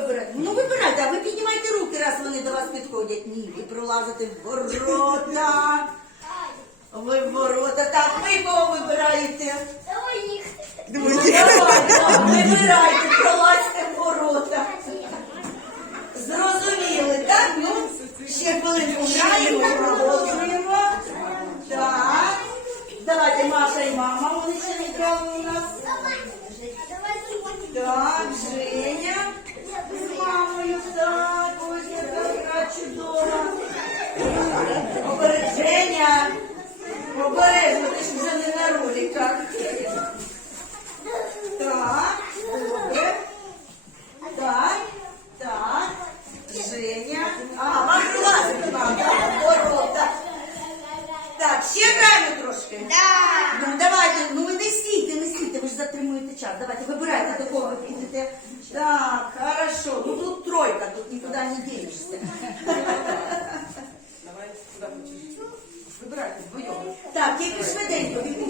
вибирати? Ну вибирайте, а ви піднімайте руки, раз вони до вас підходять. Ні, ви пролазите в ворота. Ви в ворота. Так, ви кого вибираєте? Думаєте? Вибирайте, пролазьте в ворота. Зрозуміли, так? Ну, ще хвилинку граємо, продовжуємо. Так. Давайте Маша і мама, вони ще не грали у нас. Так, Женя гра чудова. Обереження. Обережно, ти ж вже не на роликах. Так, добре. Так, так. Женя. А, вам вилазити вам, так, ворота. Так, ще граємо трошки? Да. Ну, давайте, ну ви не стійте, не стійте, ви ж затримуєте час. Давайте, вибирайте, до кого ви підете. Так, хорошо. Ну тут тройка, тут никуда не денешься. Давай, куда хочеш. Вибирайте вдвоем. Так, я швиденько.